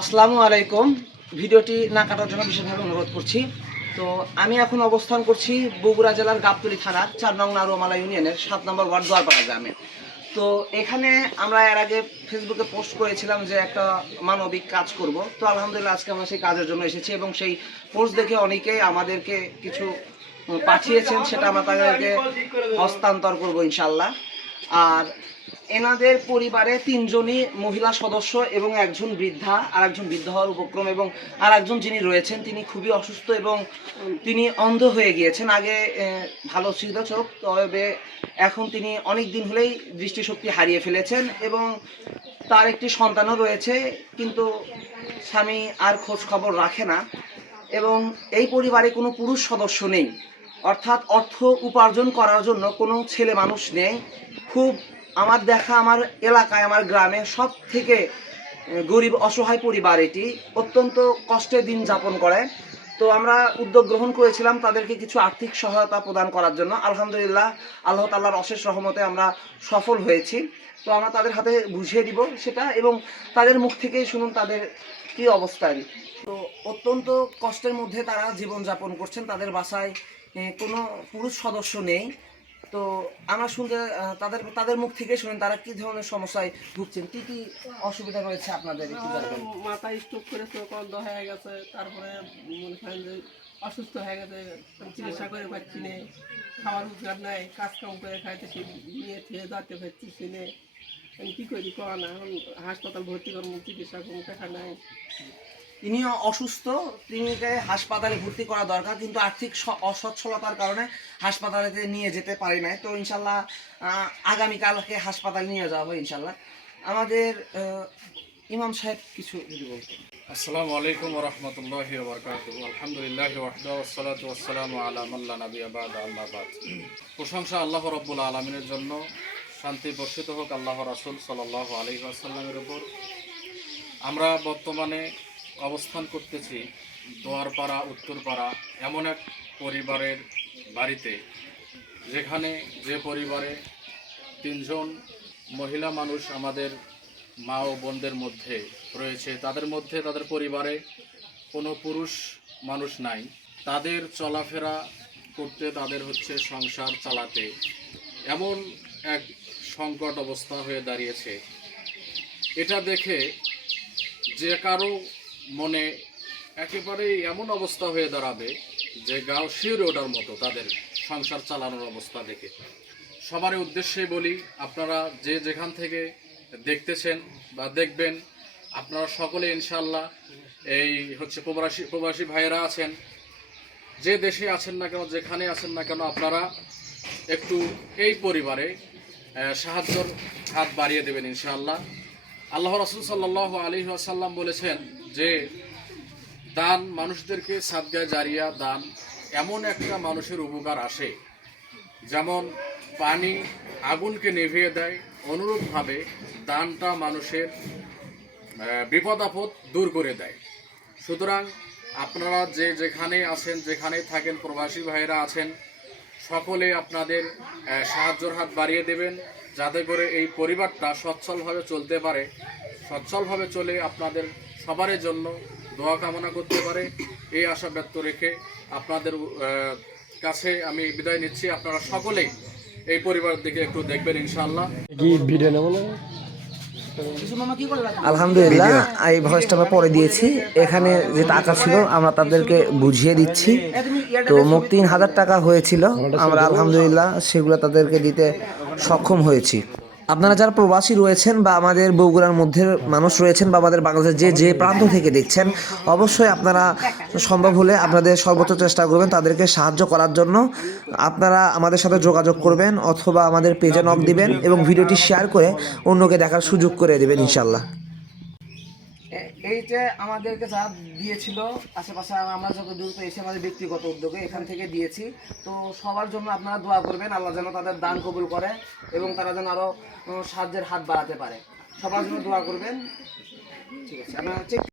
আসসালামু আলাইকুম। ভিডিওটি না কাটার জন্য বিশেষভাবে অনুরোধ করছি। তো আমি এখন অবস্থান করছি বগুড়া জেলার গাবতলী থানার ৪ নং নারোমালা ইউনিয়নের ৭ নম্বর ওয়ার্ড দোয়ারপাড়া গ্রামে। তো এখানে আমরা এর আগে ফেসবুকে পোস্ট করেছিলাম যে একটা মানবিক কাজ করব। তো আলহামদুলিল্লাহ আজকে আমরা সেই কাজের জন্য এসেছি এবং সেই পোস্ট দেখে অনেকেই আমাদেরকে কিছু পাঠিয়েছেন, সেটা আমরা তাদেরকে হস্তান্তর করব ইনশাল্লাহ। আর এনাদের পরিবারে ৩ জনই মহিলা সদস্য এবং একজন বৃদ্ধা, আর একজন বৃদ্ধ হওয়ার উপক্রম, এবং আর একজন যিনি রয়েছেন তিনি খুবই অসুস্থ এবং তিনি অন্ধ হয়ে গিয়েছেন। আগে ভালো ছিল চোখ, তবে এখন তিনি অনেক দিন হলেই দৃষ্টিশক্তি হারিয়ে ফেলেছেন এবং তার একটি সন্তানও রয়েছে, কিন্তু স্বামী আর খোঁজ খবর রাখে না। এবং এই পরিবারে কোনো পুরুষ সদস্য নেই, অর্থাৎ অর্থ উপার্জন করার জন্য কোনো ছেলে মানুষ নেই। খুব আমার দেখা, আমার এলাকায়, আমার গ্রামে সব থেকে গরিব অসহায় পরিবার এটি, অত্যন্ত কষ্টে দিন যাপন করে। তো আমরা উদ্যোগ গ্রহণ করেছিলাম তাদেরকে কিছু আর্থিক সহায়তা প্রদান করার জন্য। আলহামদুলিল্লাহ আল্লাহ তাআলার অশেষ রহমতে আমরা সফল হয়েছি। তো আমরা তাদের হাতে বুঝিয়ে দিব সেটা, এবং তাদের মুখ থেকেই শুনুন তাদের কী অবস্থা। তো অত্যন্ত কষ্টের মধ্যে তারা জীবনযাপন করছেন, তাদের বাসায় কোনো পুরুষ সদস্য নেই। তো আমরা শুনতে তাদের তাদের মুখ থেকে শুনেন তারা কি ধরনের সমস্যায় ভুগছেন, কি কি অসুবিধা রয়েছে আপনাদের একটু জানাবেন। মাথা স্ট্রোক করে চোখ অন্ধ হয়ে গেছে, তারপরে মনে করেন যে অসুস্থ হয়ে গেছে, চিকিৎসা করে পাচ্ছি না, খাবার রোজগার নাই, কাজকাম করে খাইতেছি, নিয়ে খেয়ে যাতে পারছি না, আমি কী করি করা না, এখন হাসপাতাল ভর্তি করবো, চিকিৎসা কোনো টাকা নাই। তিনিও অসুস্থ, তিনিকে হাসপাতালে ভর্তি করা দরকার, কিন্তু আর্থিক অসচ্ছলতার কারণে হাসপাতালে নিয়ে যেতে পারি নাই। তো ইনশাল্লাহ আগামীকালকে হাসপাতালে নিয়ে যাওয়া হবে ইনশাল্লাহ। আমাদের ইমাম সাহেব কিছু যদি বলতেন। আসসালামু আলাইকুম ওয়া রাহমাতুল্লাহি ওয়া বারাকাতুহু। আলহামদুলিল্লাহি ওয়াহদাহু ওয়াস সালাতু ওয়াস সালামু আলা মান লা নাবিয়্যা বা'দা, আম্মা বা'দ। প্রশংসা আল্লাহ রাব্বুল আলামিনের জন্য, শান্তি বর্ষিত হোক আল্লাহ রাসূল সাল্লাল্লাহু আলাইহি ওয়াসাল্লামের উপর। আমরা বর্তমানে অবস্থান করতেছি দোয়ারপাড়া উত্তরপাড়া এমন এক পরিবারের বাড়িতে, যেখানে যে পরিবারে ৩ জন মহিলা মানুষ আমাদের মা ও বোনদের মধ্যে রয়েছে, তাদের মধ্যে তাদের পরিবারে কোনো পুরুষ মানুষ নাই। তাদের চলাফেরা করতে, তাদের সংসার চালাতে এমন এক সংকট অবস্থা হয়ে দাঁড়িয়েছে। এটা দেখে যে কারো মনে একেবারেই এমন অবস্থা হয়ে দাঁড়াবে যে গাও শিউরে ওঠার মতো তাদের সংসার চালানোর অবস্থা দেখে। সবার উদ্দেশ্যে বলি, আপনারা যে যেখান থেকে দেখতেছেন বা দেখবেন, আপনারা সকলে ইনশাআল্লাহ এই প্রবাসী ভাইয়েরা আছেন, যে দেশে আছেন না কেন, যেখানে আছেন না কেন, আপনারা একটু এই পরিবারে সাহায্যর হাত বাড়িয়ে দেবেন ইনশাআল্লাহ। আল্লাহ রাসূল সাল্লাল্লাহু আলাইহি ওয়াসাল্লাম বলেছেন যে দান, মানুষদেরকে সাদগায়ে জারিয়া দান এমন একটা মানুষের উপকার আসে, যেমন পানি আগুনকে নিভিয়ে দেয়, অনুরূপভাবে দানটা মানুষের বিপদ আপদ দূর করে দেয়। সুতরাং আপনারা যে যেখানে আছেন, যেখানে থাকেন, প্রবাসী ভাইয়েরা আছেন, সকলে আপনাদের সাহায্যের হাত বাড়িয়ে দেবেন, যাতে করে এই পরিবারটা সচ্ছলভাবে চলতে পারে, সচ্ছলভাবে চলে আপনাদের সবারের জন্য দোয়া কামনা করতে পারে, এই আশা ব্যক্ত রেখে আপনাদের কাছে আমি বিদায় নিচ্ছি। আপনারা সকলেই এই পরিবারের দিকে একটু দেখবেন ইনশাআল্লাহ। আলহামদুলিল্লাহ এই ভয়েসটা আমরা পরে দিয়েছি। এখানে যে টাকা ছিল আমরা তাদেরকে বুঝিয়ে দিচ্ছি। তো মোট ৩,০০০ টাকা হয়েছিল, আমরা আলহামদুলিল্লাহ সেগুলো তাদেরকে দিতে সক্ষম হয়েছি। আপনারা যারা প্রবাসী রয়েছেন বা আমাদের বগুড়ার মধ্যে মানুষ রয়েছেন বা আমাদের বাংলাদেশের যে যে প্রান্ত থেকে দেখছেন, অবশ্যই আপনারা সম্ভব হলে আপনাদের সর্বোচ্চ চেষ্টা করবেন তাদেরকে সাহায্য করার জন্য। আপনারা আমাদের সাথে যোগাযোগ করবেন অথবা আমাদের পেজে নক দিবেন এবং ভিডিওটি শেয়ার করে অন্যকে দেখার সুযোগ করে দেবেন ইনশাল্লাহ। এই যে আমাদেরকে যা দিয়েছিল আশেপাশে, আমরা যত দূর পেয়েছি আমাদের ব্যক্তিগত উদ্যোগে এখান থেকে দিয়েছি। তো সবার জন্য আপনারা দোয়া করবেন, আল্লাহ যেন তাদের দান কবুল করে এবং তারা যেন আরও সাহায্যের হাত বাড়াতে পারে। সবার জন্য দোয়া করবেন। ঠিক আছে, আপনারা